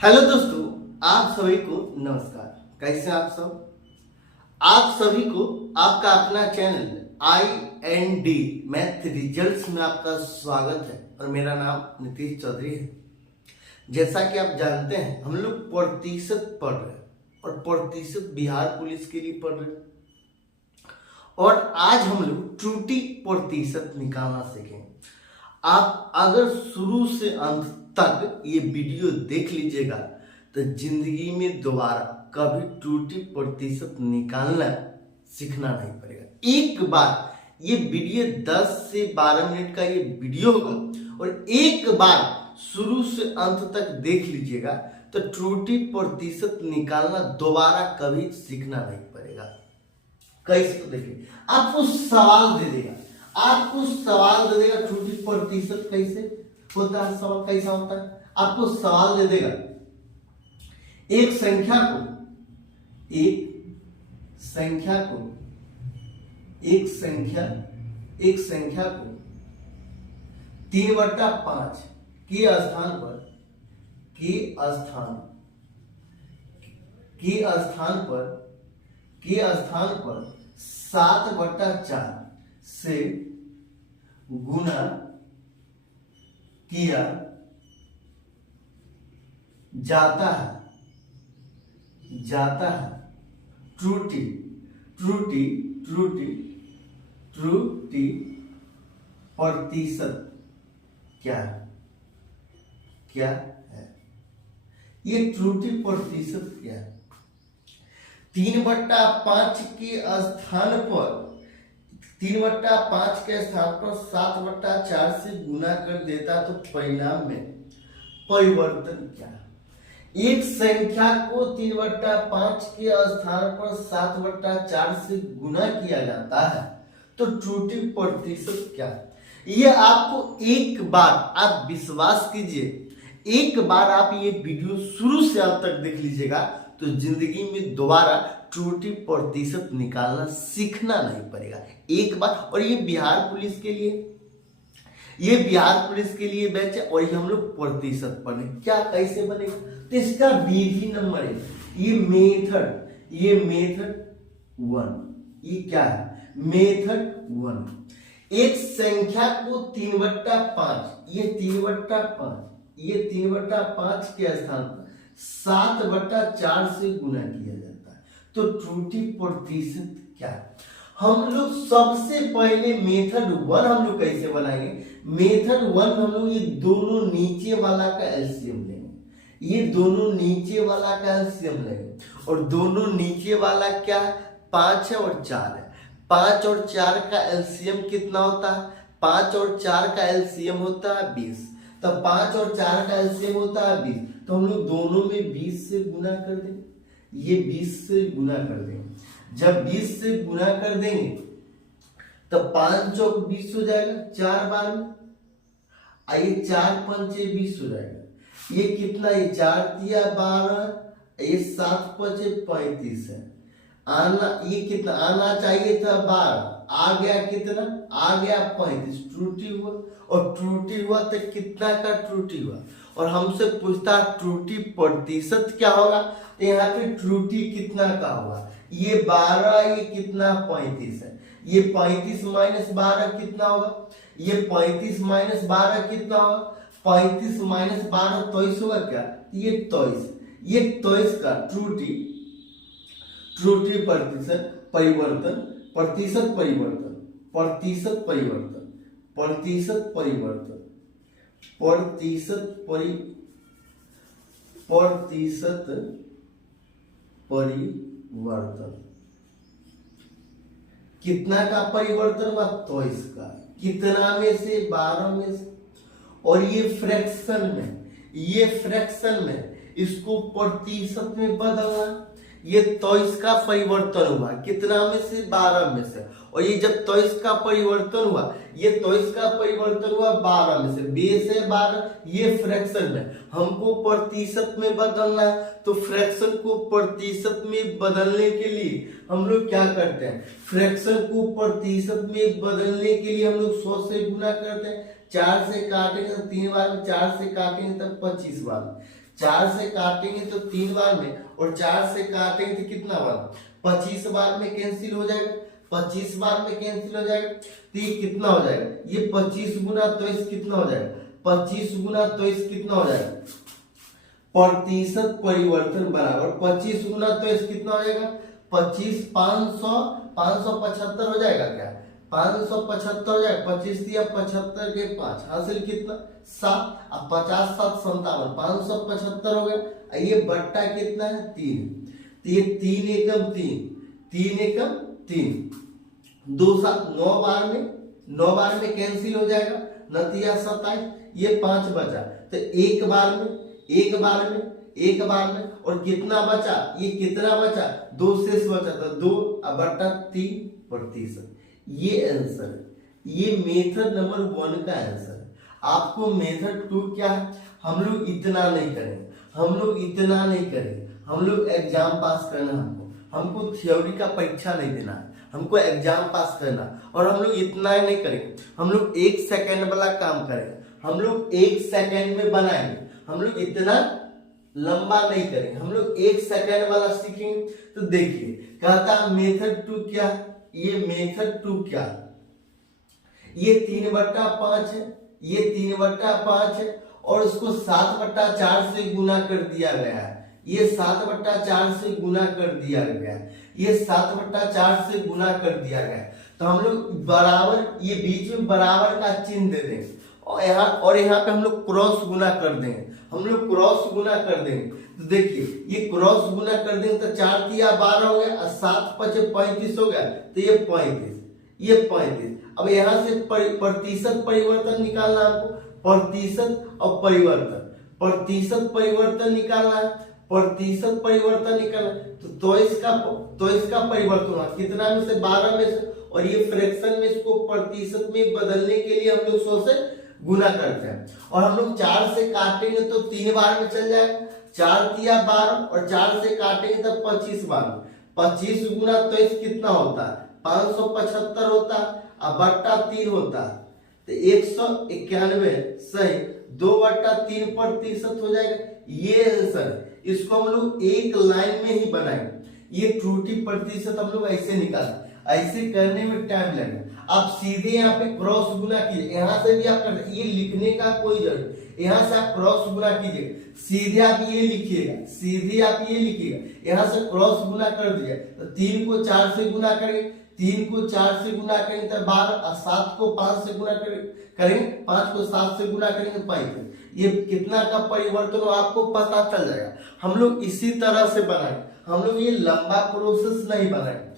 Hello दोस्तों, आप सभी को नमस्कार। कैसे हैं आप सब? आप सभी को आपका अपना चैनल IND मैथ रिजल्ट्स में आपका स्वागत है और मेरा नाम नीतीश चौधरी है। जैसा कि आप जानते हैं, हम लोग प्रतिशत पढ़ रहे हैं और प्रतिशत बिहार पुलिस के लिए पढ़ रहे हैं और आज हम लोग त्रुटि प्रतिशत निकालना सीखेंगे। आप अगर शुरू से अंत तक ये वीडियो देख लीजिएगा तो जिंदगी में दोबारा कभी त्रुटि प्रतिशत निकालना सीखना नहीं पड़ेगा। एक बार ये वीडियो 10 से 12 मिनट का ये वीडियो होगा और एक बार शुरू से अंत तक देख लीजिएगा तो त्रुटि प्रतिशत निकालना दोबारा कभी सीखना नहीं पड़ेगा। कैसे? तो देखिए, आपको सवाल दे देगा, त्रुटि प्रतिशत कैसे होता है, सवाल कैसा होता है। आपको सवाल दे देगा, एक संख्या को 3/5 के स्थान पर 7/4 से गुना किया जाता है। त्रुटि प्रतिशत क्या है? ये त्रुटि प्रतिशत क्या है? 3/5 के स्थान पर 7/4 से गुना कर देता तो परिणाम में परिवर्तन क्या है? एक संख्या को 3/5 के स्थान पर 7/4 से गुना किया जाता है तो त्रुटि प्रतिशत क्या है? ये आपको एक बार, आप विश्वास कीजिए, एक बार आप ये वीडियो शुरू से अंत तक देख लीजिएगा तो जिंदगी में दोबारा त्रुटि प्रतिशत निकालना सीखना नहीं पड़ेगा। एक बार। और ये बिहार पुलिस के लिए बैच है और ये हम लोग प्रतिशत पढ़े। क्या कैसे बनेगा? तो इसका विधि नंबर है, ये मेथड 1। ये क्या है? मेथड 1। एक संख्या को 3/5, ये 3/5 के स्थान पर 7/4 से गुना किया जाता है तो त्रुटि प्रतिशत क्या है? हम लोग सबसे पहले मेथड 1 हम लोग कैसे बनाएंगे? मेथड 1 हम लोग ये दोनों नीचे वाला का एलसीएम लेंगे, और दोनों नीचे वाला क्या है? 5 है और 4 है। 5 और 4 का एलसीएम कितना होता है? 5 और 4 का एलसीएम होता है 20। तो 5 और 4 का एलसीएम होता है 20, तो हम लोग दोनों में 20 से गुना कर देंगे। ये 20 से गुना कर देंगे। जब 20 से गुना कर देंगे तो 5 चौक 20 हो जाएगा, 4 बार में। ये 4 पंचे 20 हो जाएगा। ये कितना? ये 4 तिया 12, ये 7 पंचे 35 है। ये कितना आना चाहिए था? 12। आ गया कितना? आ गया 35। त्रुटि हुआ, और त्रुटि हुआ तो कितना का त्रुटि हुआ? और हमसे पूछता त्रुटि प्रतिशत क्या होगा? तो यहाँ पे त्रुटि कितना का होगा? ये 12, ये कितना? 35 है। ये 35 माइनस 12 कितना होगा? ये 35 माइनस 12 कितना होगा? 35 माइनस 12 23 होगा क्या? ये 23। ये 23 का त्रुटि प्रतिशत परिवर्तन कितना का परिवर्तन हुआ? 23 का। कितना में से? 12 में से। और ये फ्रैक्शन में इसको प्रतिशत में बदलना। ये 23 का परिवर्तन हुआ कितना में से? 12 में से। और ये जब 23 का परिवर्तन हुआ, ये 23 का परिवर्तन हुआ 12 में से। 20 से 12, ये फ्रैक्शन में हमको प्रतिशत में बदलना है। तो फ्रैक्शन को प्रतिशत में बदलने के लिए हम लोग क्या करते हैं? फ्रैक्शन को प्रतिशत में बदलने के लिए हम लोग 100 से गुना करते हैं। 4 से काटेंगे तो 3 बार में, 4 से काटेंगे तब 25 बार। 4 से काटेंगे तो 3 बार में, और 4 से काटेंगे तो कितना बार, 25 बार में कैंसिल हो जाएगा, 25 बार में कैंसिल हो जाएगा। तो ये कितना हो जाएगा, ये 25 गुना 23 कितना हो जाएगा, 25 गुना 23 कितना हो जाएगा, प्रतिशत परिवर्तन बराबर 25 गुना 23 कितना हो जाएगा, 25 575 हो जाएगा क्या, 575 हो जाएगा। 25 दिया 75 के 5 हासिल कितना 7, अब 50 7 57, 575 हो गया। ये बट्टा कितना है 3, तो ये 3 एकम 3, 3 एकम 3, 2 7 9 बार में कैंसिल हो जाएगा, नतीजा 27, ये 5 बचा। तो एक बार में और कितना बचा, ये कितना बचा, 2 शेष बचा, तो 2 बट्टा 3%। ये आंसर है, ये मेथड नंबर 1 का आंसर है। आपको मेथड 2 क्या है, हम लोग इतना नहीं करेंगे, हम लोग एग्जाम पास करना, हमको थ्योरी का परीक्षा नहीं देना है, हमको एग्जाम पास करना। और हम लोग इतना ही नहीं करेंगे, हम लोग 1 सेकेंड वाला काम करेंगे, हम लोग 1 सेकेंड में बनाएंगे, हम लोग इतना लंबा नहीं करेंगे, हम लोग 1 सेकेंड वाला सीखेंगे। तो देखिए कहता मेथड 2 क्या, ये मेथड 2 क्या, ये 3/5 है, ये 3/5 है, और उसको 7/4 से गुना कर दिया गया है, ये 7/4 से गुना कर दिया गया है, ये 7/4 से गुना कर दिया गया है। तो हम लोग बराबर, ये बीच में बराबर का चिन्ह दे देंगे, और यहाँ पे हम लोग क्रॉस गुना कर देंगे, हम लोग क्रॉस गुना कर देंगे। तो देखिए ये क्रॉस गुना कर देंगे तो 4 तिया 12 हो गया, और 7 5 35 हो गया, तो ये 35। अब यहाँ से प्रतिशत परिवर्तन निकालना है हमको, प्रतिशत और प्रतिशत परिवर्तन निकालना है, तो इसका परिवर्तन हुआ कितना में से, 12 में से, और ये फ्रैक्शन में इसको प्रतिशत में बदलने के लिए हम लोग 100 से गुना करते हैं। और हम लोग 4 से काटेंगे तो 3 बार में चल जाएगा, 4 तिया 12, और 4 से काटेंगे तो 25 बार में, 25 गुना 23 कितना होता है, 575 होता है, अब बट्टा 3 होता है, तो 191 सही, 2/3% हो जाएगा। ये आंसर, इसको हम लोग एक लाइन में ही बनाएंगे, ये त्रुटि प्रतिशत हम लोग ऐसे निकालें, ऐसे करने में टाइम लगेगा। आप सीधे यहाँ पे क्रॉस गुना कीजिए, यहाँ से भी आप कर, ये लिखने का कोई जरूरत, यहाँ से आप क्रॉस गुना कीजिए, सीधे आप ये लिखिएगा, यहाँ से क्रॉस गुना कर दिया, तो 3 को 4 से गुना करेंगे, 3 को 4 से गुना करेंगे तो 12, और 7 को 5 से गुना करेंगे, 5 को 7 से गुना करेंगे तो 5। ये कितना का परिवर्तन हो आपको पता चल जाएगा। हम लोग इसी तरह से बनाएंगे, हम लोग ये लंबा प्रोसेस नहीं बनाएंगे,